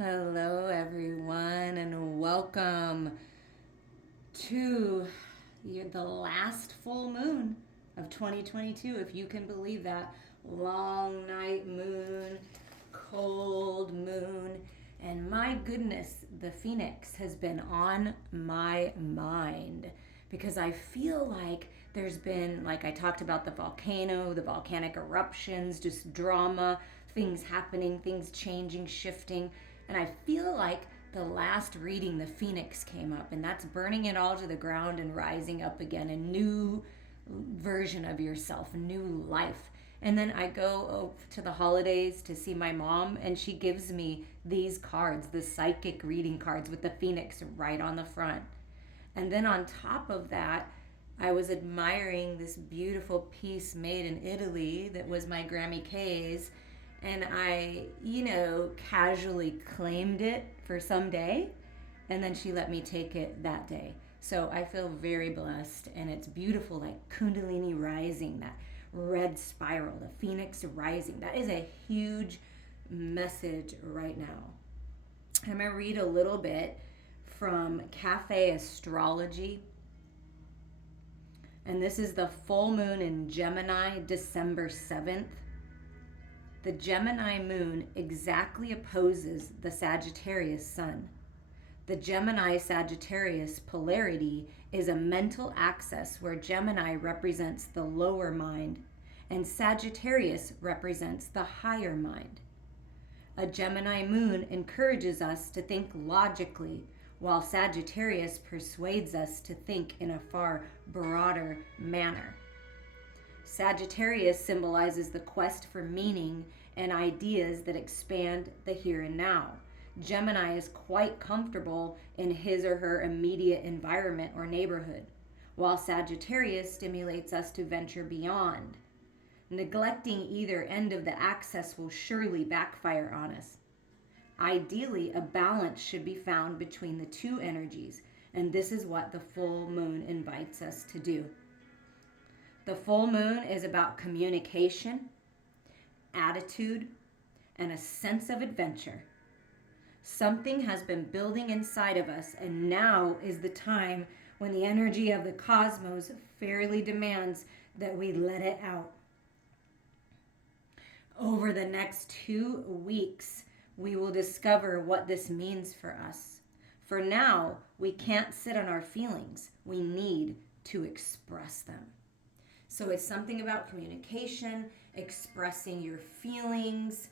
Hello, everyone, and welcome to the last full moon of 2022, if you can believe that. Long night moon, cold moon, and my goodness, the Phoenix has been on my mind because I feel like there's been, like I talked about the volcano, the volcanic eruptions, just drama, things happening, things changing, shifting. And I feel like the last reading, the Phoenix came up, and that's burning it all to the ground and rising up again, a new version of yourself, a new life. And then I go to the holidays to see my mom, and she gives me these cards, the psychic reading cards with the Phoenix right on the front. And then on top of that, I was admiring this beautiful piece made in Italy that was my Grammy K's. And I, casually claimed it for some day. And then she let me take it that day. So I feel very blessed. And it's beautiful, like Kundalini rising, that red spiral, the Phoenix rising. That is a huge message right now. I'm going to read a little bit from Cafe Astrology. And this is the full moon in Gemini, December 7th. The Gemini moon exactly opposes the Sagittarius sun. The Gemini Sagittarius polarity is a mental axis where Gemini represents the lower mind and Sagittarius represents the higher mind. A Gemini moon encourages us to think logically, while Sagittarius persuades us to think in a far broader manner. Sagittarius symbolizes the quest for meaning and ideas that expand the here and now. Gemini is quite comfortable in his or her immediate environment or neighborhood, while Sagittarius stimulates us to venture beyond. Neglecting either end of the axis will surely backfire on us. Ideally, a balance should be found between the two energies, and this is what the full moon invites us to do. The full moon is about communication, attitude, and a sense of adventure. Something has been building inside of us, and now is the time when the energy of the cosmos fairly demands that we let it out. Over the next 2 weeks, we will discover what this means for us. For now, we can't sit on our feelings. We need to express them. So it's something about communication, expressing your feelings.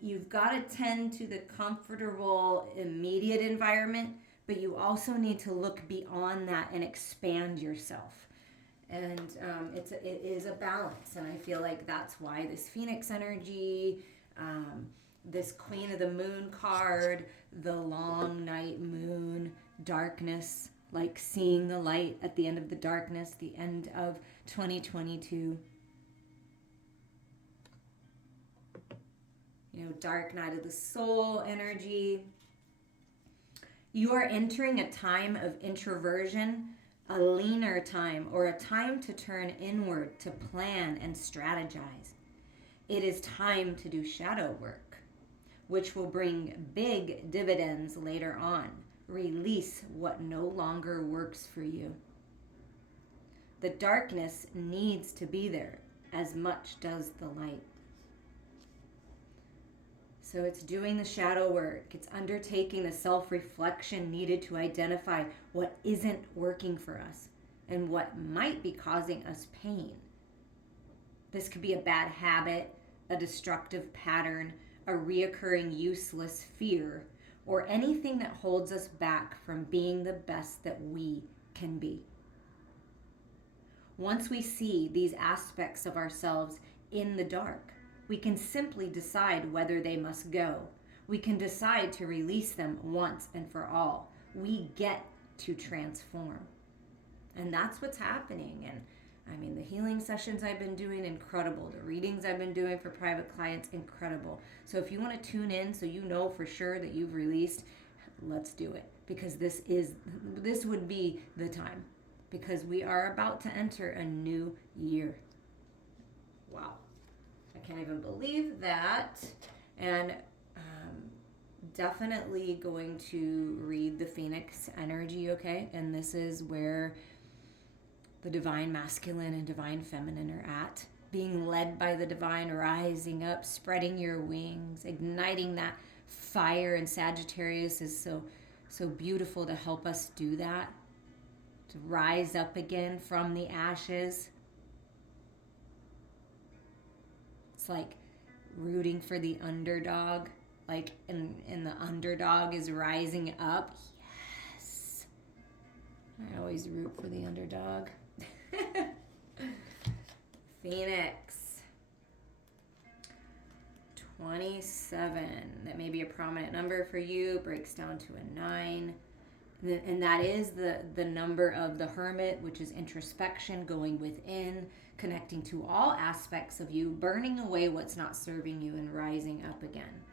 You've got to tend to the comfortable, immediate environment, but you also need to look beyond that and expand yourself. And it is a balance, and I feel like that's why this Phoenix energy, this Queen of the Moon card, the long night moon, darkness, like seeing the light at the end of the darkness, the end of 2022. Dark night of the soul energy. You are entering a time of introversion, a leaner time, or a time to turn inward to plan and strategize. It is time to do shadow work, which will bring big dividends later on. Release what no longer works for you. The darkness needs to be there as much does the light. So it's doing the shadow work. It's undertaking the self-reflection needed to identify what isn't working for us and what might be causing us pain. This could be a bad habit, a destructive pattern, a reoccurring useless fear, or anything that holds us back from being the best that we can be. Once we see these aspects of ourselves in the dark, we can simply decide whether they must go. We can decide to release them once and for all. We get to transform. And that's what's happening. And the healing sessions I've been doing, incredible. The readings I've been doing for private clients, incredible. So if you want to tune in so you know for sure that you've released, let's do it. Because this would be the time. Because we are about to enter a new year. Wow. I can't even believe that. And definitely going to read the Phoenix energy, okay? And this is where the divine masculine and divine feminine are at. Being led by the divine, rising up, spreading your wings, igniting that fire. And Sagittarius is so beautiful to help us do that, to rise up again from the ashes. It's like rooting for the underdog, like and the underdog is rising up. Yes, I always root for the underdog. Phoenix 27, that may be a prominent number for you, breaks down to a 9, and that is the number of the hermit, which is introspection, going within, connecting to all aspects of you, burning away what's not serving you, and rising up again.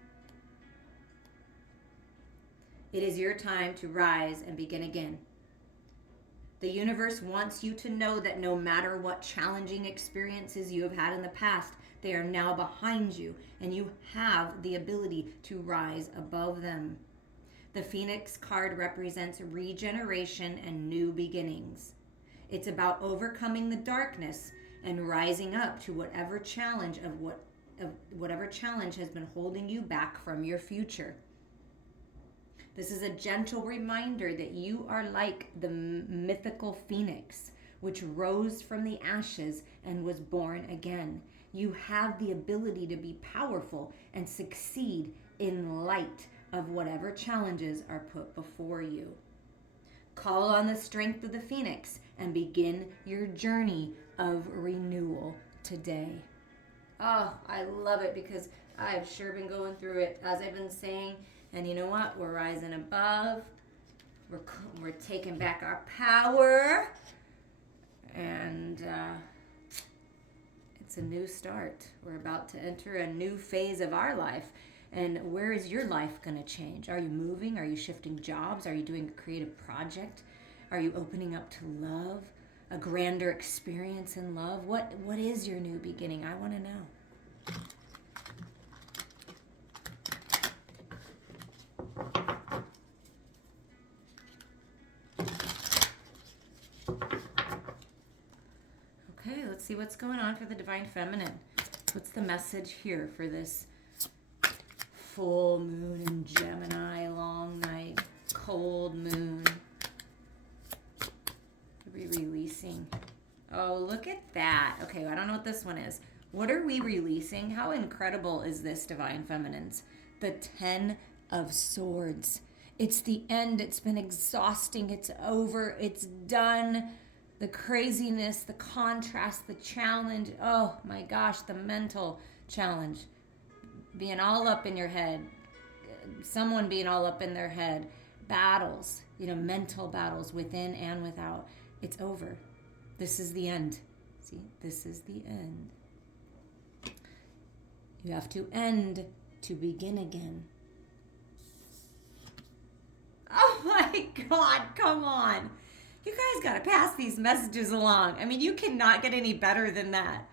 It is your time to rise and begin again. The universe wants you to know that no matter what challenging experiences you have had in the past, they are now behind you, and you have the ability to rise above them. The Phoenix card represents regeneration and new beginnings. It's about overcoming the darkness and rising up to whatever challenge has been holding you back from your future. This is a gentle reminder that you are like the mythical phoenix, which rose from the ashes and was born again. You have the ability to be powerful and succeed in light of whatever challenges are put before you. Call on the strength of the phoenix and begin your journey of renewal today. Oh, I love it, because I've sure been going through it, as I've been saying. And you know what? We're rising above. We're taking back our power. And it's a new start. We're about to enter a new phase of our life. And where is your life going to change? Are you moving? Are you shifting jobs? Are you doing a creative project? Are you opening up to love? A grander experience in love? What is your new beginning? I want to know. Okay, let's see what's going on for the divine feminine. What's the message here for this full moon in Gemini, long night, cold moon? What are we releasing? Oh, look at that. Okay, I don't know what this one is. What are we releasing? How incredible is this, divine feminines? The 10 of Swords. It's the end. It's been exhausting. It's over. It's done. The craziness, the contrast, the challenge. Oh my gosh, the mental challenge. Being all up in your head. Someone being all up in their head. Battles, mental battles within and without. It's over. This is the end. See, this is the end. You have to end to begin again. Oh my God, come on. You guys got to pass these messages along. I mean, you cannot get any better than that.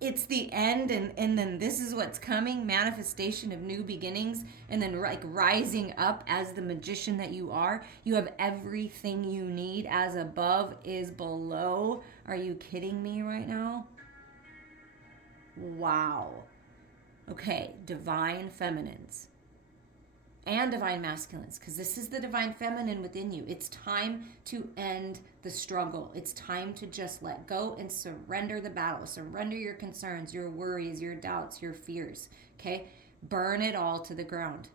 It's the end, and then this is what's coming, manifestation of new beginnings, and then like rising up as the magician that you are. You have everything you need. As above is below. Are you kidding me right now? Wow. Okay, divine feminines and divine masculines, because this is the divine feminine within you. It's time to end the struggle. It's time to just let go and surrender the battle. Surrender your concerns, your worries, your doubts, your fears. Okay? Burn it all to the ground.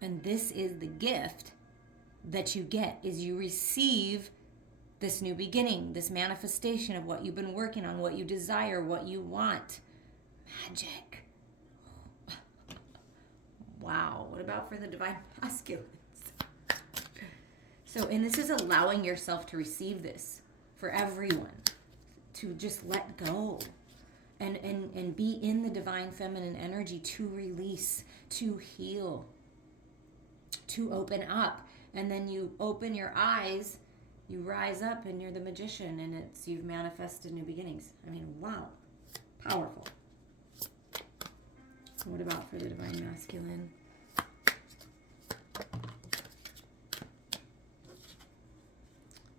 And this is the gift that you get, is you receive this new beginning, this manifestation of what you've been working on, what you desire, what you want. Magic. Wow. What about for the divine masculines? So, and this is allowing yourself to receive this for everyone, to just let go and be in the divine feminine energy, to release, to heal, to open up. And then you open your eyes, you rise up, and you're the magician, and you've manifested new beginnings. I mean, wow. Powerful. What about for the divine masculine?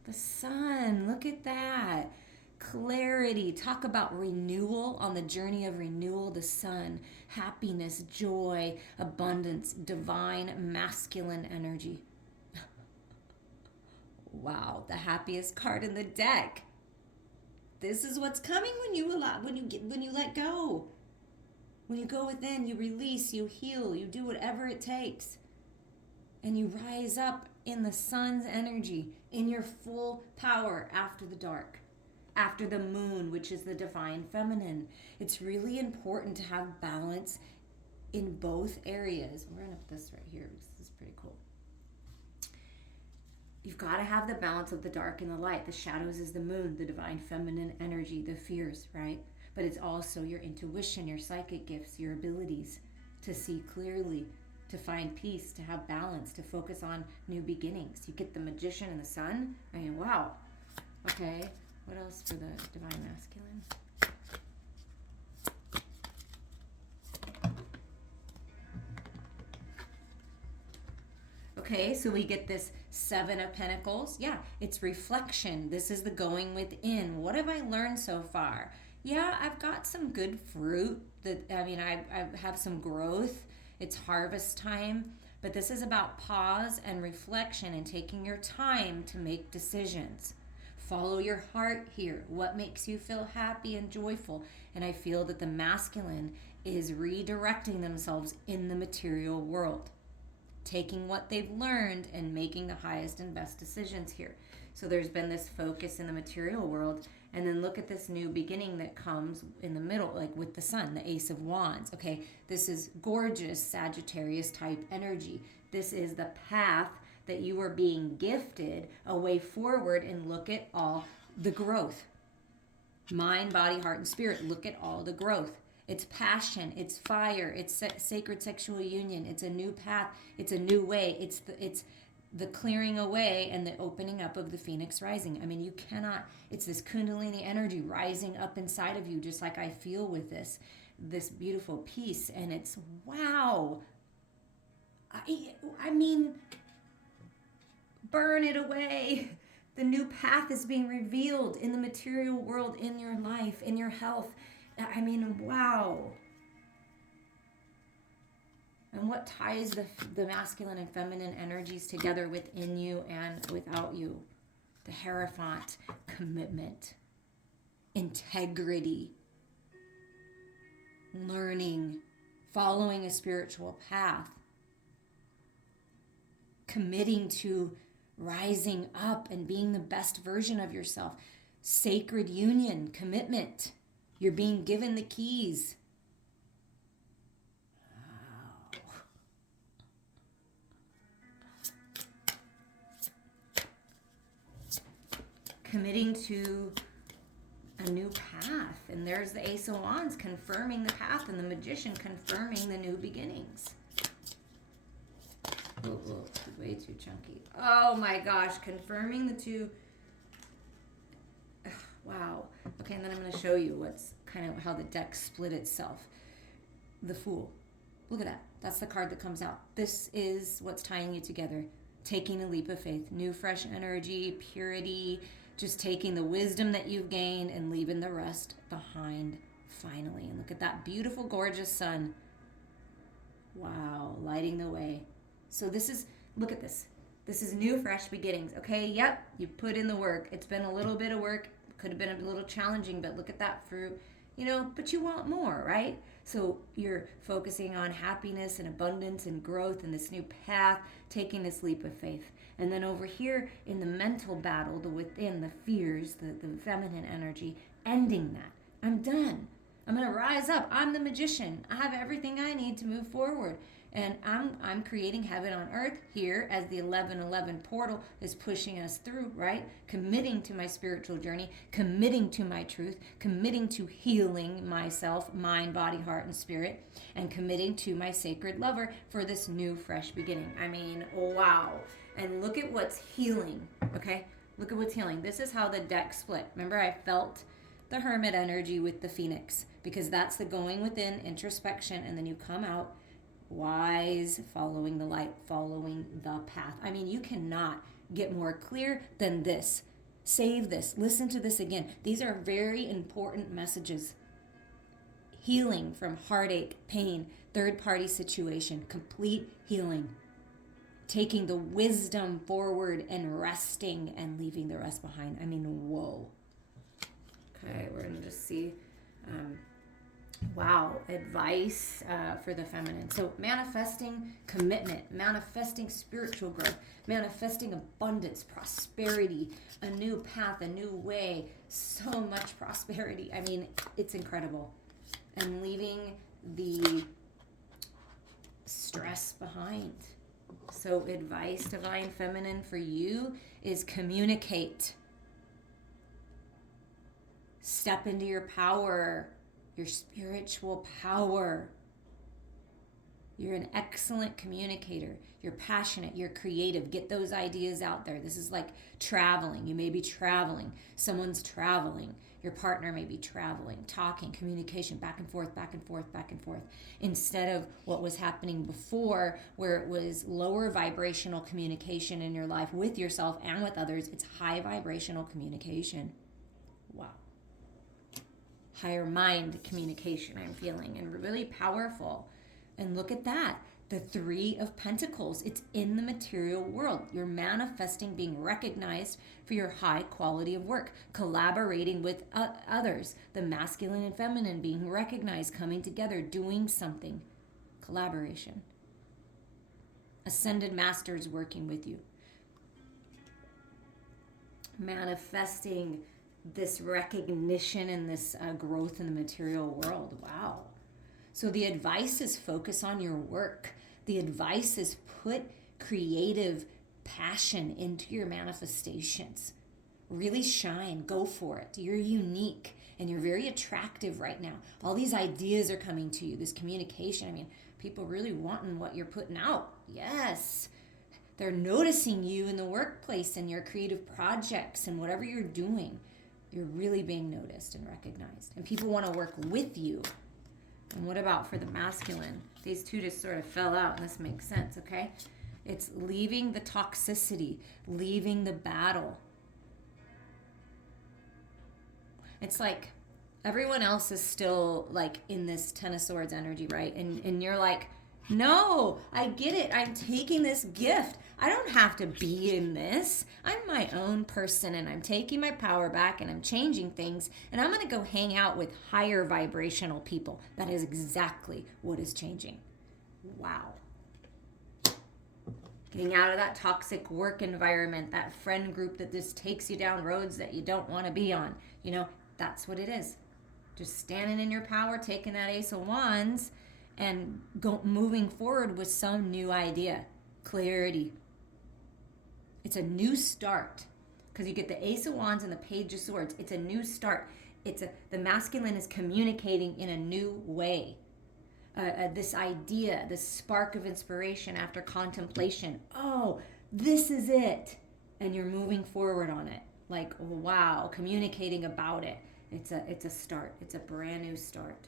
The sun, look at that. Clarity. Talk about renewal, on the journey of renewal. The sun, happiness, joy, abundance, divine masculine energy. Wow, the happiest card in the deck. This is what's coming when you let go. When you go within, you release, you heal, you do whatever it takes. And you rise up in the sun's energy, in your full power after the dark, after the moon, which is the divine feminine. It's really important to have balance in both areas. We're going to put this right here. This is pretty cool. You've got to have the balance of the dark and the light. The shadows is the moon, the divine feminine energy, the fears, right? But it's also your intuition, your psychic gifts, your abilities to see clearly, to find peace, to have balance, to focus on new beginnings. You get the magician and the sun. I mean, wow. Okay, what else for the divine masculine? Okay, so we get this Seven of Pentacles. Yeah, it's reflection. This is the going within. What have I learned so far? Yeah, I've got some good fruit. I have some growth. It's harvest time. But this is about pause and reflection and taking your time to make decisions. Follow your heart here. What makes you feel happy and joyful? And I feel that the masculine is redirecting themselves in the material world, taking what they've learned and making the highest and best decisions here. So there's been this focus in the material world, and then look at this new beginning that comes in the middle, like with the sun, the Ace of Wands. Okay, this is gorgeous Sagittarius type energy. This is the path that you are being gifted, a way forward, and look at all the growth. Mind, body, heart, and spirit. Look at all the growth. It's passion, it's fire, it's sacred sexual union, it's a new path, it's a new way, it's the clearing away and the opening up of the phoenix rising. I mean, you cannot, it's this kundalini energy rising up inside of you, just like I feel with this beautiful piece. And it's, wow. I mean, burn it away. The new path is being revealed in the material world, in your life, in your health. I mean, wow. And what ties the masculine and feminine energies together within you and without you? The Hierophant, commitment, integrity, learning, following a spiritual path, committing to rising up and being the best version of yourself. Sacred union, commitment. You're being given the keys. Wow. Committing to a new path. And there's the Ace of Wands confirming the path, and the Magician confirming the new beginnings. Oh, way too chunky. Oh my gosh, confirming the two. Wow. Okay, and then I'm going to show you what's kind of how the deck split itself. The Fool. Look at that. That's the card that comes out. This is what's tying you together. Taking a leap of faith. New, fresh energy, purity. Just taking the wisdom that you've gained and leaving the rest behind finally. And look at that beautiful, gorgeous sun. Wow. Lighting the way. So this is, look at this. This is new, fresh beginnings. Okay, yep. You put in the work. It's been a little bit of work. Could have been a little challenging, but look at that fruit, but you want more, right? So you're focusing on happiness and abundance and growth and this new path, taking this leap of faith. And then over here in the mental battle, the within, the fears, the feminine energy, ending that. I'm done. I'm going to rise up. I'm the Magician. I have everything I need to move forward. And I'm creating heaven on earth here as the 1111 portal is pushing us through, right? Committing to my spiritual journey, committing to my truth, committing to healing myself, mind, body, heart, and spirit, and committing to my sacred lover for this new, fresh beginning. I mean, wow. And look at what's healing, okay? Look at what's healing. This is how the deck split. Remember, I felt the hermit energy with the phoenix, because that's the going within, introspection, and then you come out wise, following the light, following the path. I mean, you cannot get more clear than this. Save this. Listen to this again. These are very important messages. Healing from heartache, pain, third-party situation, complete healing. Taking the wisdom forward and resting and leaving the rest behind. I mean, whoa. Okay, we're going to just see. Wow, advice for the feminine. So manifesting commitment, manifesting spiritual growth, manifesting abundance, prosperity, a new path, a new way, so much prosperity. I mean, it's incredible. And leaving the stress behind. So advice, divine feminine, for you is communicate. Step into your power, your spiritual power. You're an excellent communicator. You're passionate. You're creative. Get those ideas out there. This is like traveling. You may be traveling. Someone's traveling. Your partner may be traveling, talking, communication, back and forth, back and forth, back and forth. Instead of what was happening before, where it was lower vibrational communication in your life with yourself and with others, it's high vibrational communication. Wow. Higher mind communication, I'm feeling, and really powerful. And look at that. The Three of Pentacles. It's in the material world. You're manifesting being recognized for your high quality of work, collaborating with others. The masculine and feminine being recognized, coming together, doing something. Collaboration. Ascended masters working with you. Manifesting this recognition and this growth in the material world. Wow. So the advice is focus on your work. The advice is put creative passion into your manifestations. Really shine. Go for it. You're unique and you're very attractive right now. All these ideas are coming to you. This communication. I mean, people really wanting what you're putting out. Yes. They're noticing you in the workplace and your creative projects and whatever you're doing. You're really being noticed and recognized. And people want to work with you. And what about for the masculine? These two just sort of fell out, and this makes sense, okay? It's leaving the toxicity, leaving the battle. It's like everyone else is still like in this Ten of Swords energy, right? And you're like, no, I get it. I'm taking this gift. I don't have to be in this. I'm my own person and I'm taking my power back and I'm changing things and I'm going to go hang out with higher vibrational people. That is exactly what is changing. Wow. Getting out of that toxic work environment, that friend group that just takes you down roads that you don't want to be on. You know, that's what it is. Just standing in your power, taking that Ace of Wands and moving forward with some new idea. Clarity. It's a new start. Because you get the Ace of Wands and the Page of Swords. It's a new start. The masculine is communicating in a new way. This idea, this spark of inspiration after contemplation. Oh, this is it. And you're moving forward on it. Like, oh, wow, communicating about it. It's a start. It's a brand new start.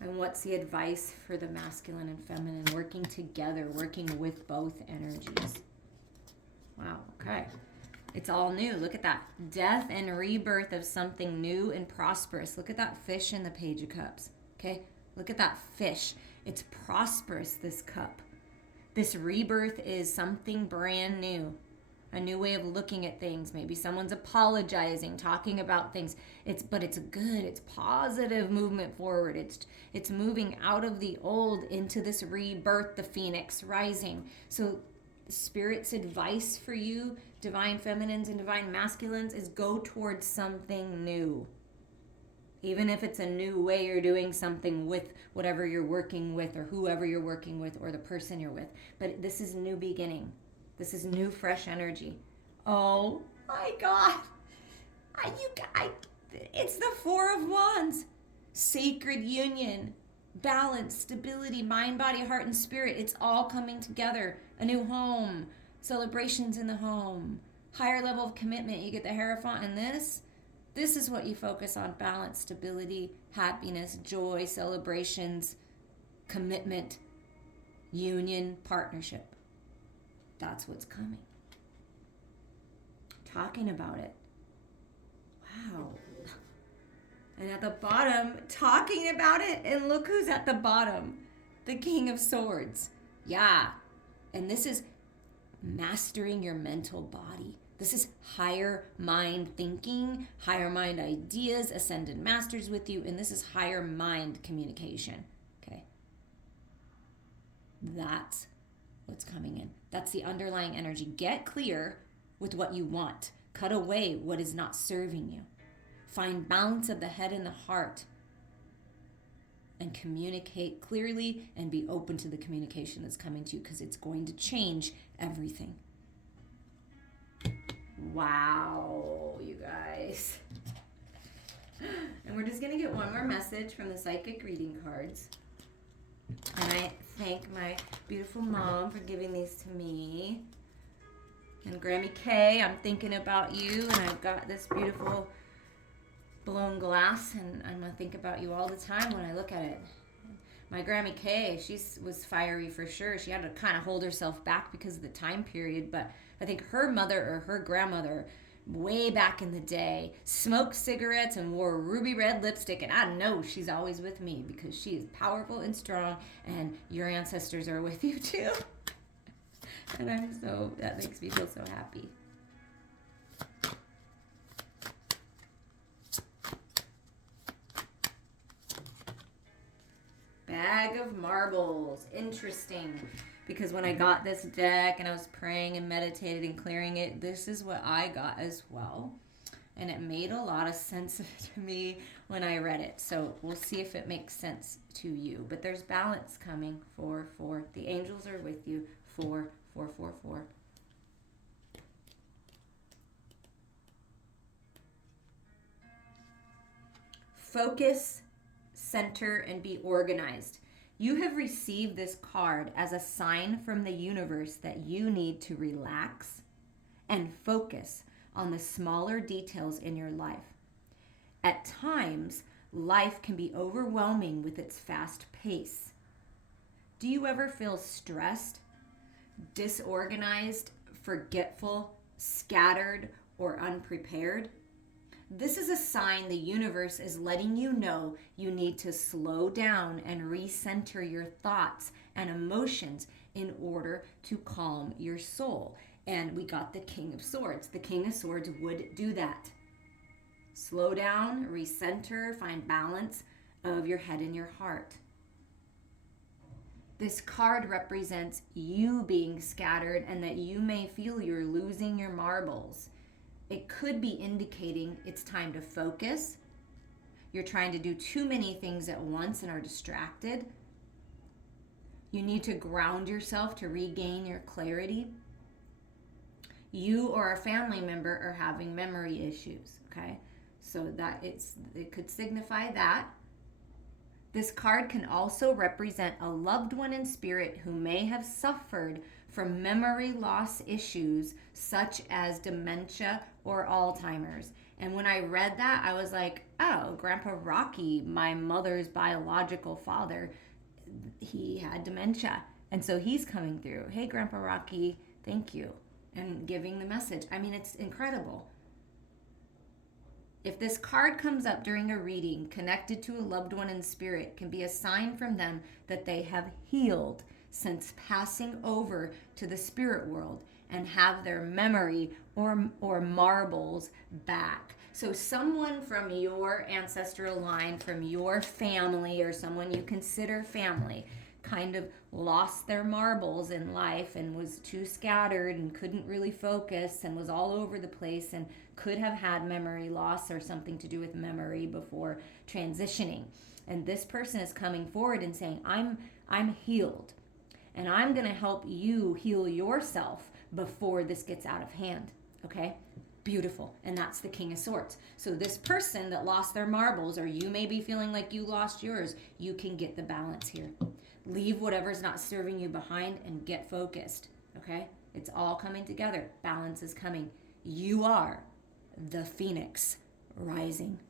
And what's the advice for the masculine and feminine working together, working with both energies? Wow, okay. It's all new. Look at that. Death and rebirth of something new and prosperous. Look at that fish in the Page of Cups. Okay? Look at that fish. It's prosperous, this cup. This rebirth is something brand new. A new way of looking at things. Maybe someone's apologizing, talking about things. But it's good. It's positive movement forward. It's moving out of the old into this rebirth, the phoenix rising. So Spirit's advice for you, divine feminines and divine masculines, is go towards something new. Even if it's a new way you're doing something with whatever you're working with or whoever you're working with or the person you're with. But this is new beginning. This is new, fresh energy. Oh my God. It's the Four of Wands. Sacred union, balance, stability, mind, body, heart, and spirit. It's all coming together. A new home, celebrations in the home, higher level of commitment, you get the Hierophant, and this is what you focus on: balance, stability, happiness, joy, celebrations, commitment, union, partnership. That's what's coming. Talking about it. Wow. And at the bottom, talking about it, and look who's at the bottom. The King of Swords. Yeah. And this is mastering your mental body. This is higher mind thinking, higher mind ideas, ascended masters with you, and this is higher mind communication. Okay. That's what's coming in. That's the underlying energy. Get clear with what you want. Cut away what is not serving you. Find balance of the head and the heart. And communicate clearly and be open to the communication that's coming to you, because it's going to change everything. Wow, you guys. And we're just going to get one more message from the psychic reading cards. And I thank my beautiful mom for giving these to me. And Grammy K, I'm thinking about you, and I've got this beautiful blown glass, and I'm going to think about you all the time when I look at it. My Grammy K, she was fiery for sure. She had to kind of hold herself back because of the time period, but I think her mother or her grandmother way back in the day smoked cigarettes and wore ruby red lipstick, and I know she's always with me because she is powerful and strong, and your ancestors are with you too. And that makes me feel so happy. Bag of marbles. Interesting. Because when I got this deck and I was praying and meditating and clearing it, this is what I got as well. And it made a lot of sense to me when I read it. So we'll see if it makes sense to you. But there's balance coming. 4, 4. The angels are with you. 4, 4, 4, 4. Focus, center, and be organized. You have received this card as a sign from the universe that you need to relax and focus on the smaller details in your life. At times, life can be overwhelming with its fast pace. Do you ever feel stressed, disorganized, forgetful, scattered, or unprepared? This is a sign the universe is letting you know you need to slow down and recenter your thoughts and emotions in order to calm your soul. And we got the King of Swords. The King of Swords would do that. Slow down, recenter, find balance of your head and your heart. This card represents you being scattered and that you may feel you're losing your marbles. It could be indicating it's time to focus. You're trying to do too many things at once and are distracted. You need to ground yourself to regain your clarity. You or a family member are having memory issues, okay? So that it could signify that. This card can also represent a loved one in spirit who may have suffered from memory loss issues such as dementia or Alzheimer's. And when I read that, I was like, oh, Grandpa Rocky, my mother's biological father, he had dementia. And so he's coming through. Hey, Grandpa Rocky, thank you. And giving the message. I mean, it's incredible. If this card comes up during a reading connected to a loved one in spirit, can be a sign from them that they have healed since passing over to the spirit world and have their memory or marbles back. So someone from your ancestral line, from your family, or someone you consider family, kind of lost their marbles in life and was too scattered and couldn't really focus and was all over the place and could have had memory loss or something to do with memory before transitioning. And this person is coming forward and saying, I'm healed. And I'm going to help you heal yourself before this gets out of hand. Okay? Beautiful. And that's the King of Swords. So this person that lost their marbles, or you may be feeling like you lost yours, you can get the balance here. Leave whatever's not serving you behind and get focused. Okay? It's all coming together. Balance is coming. You are the phoenix rising.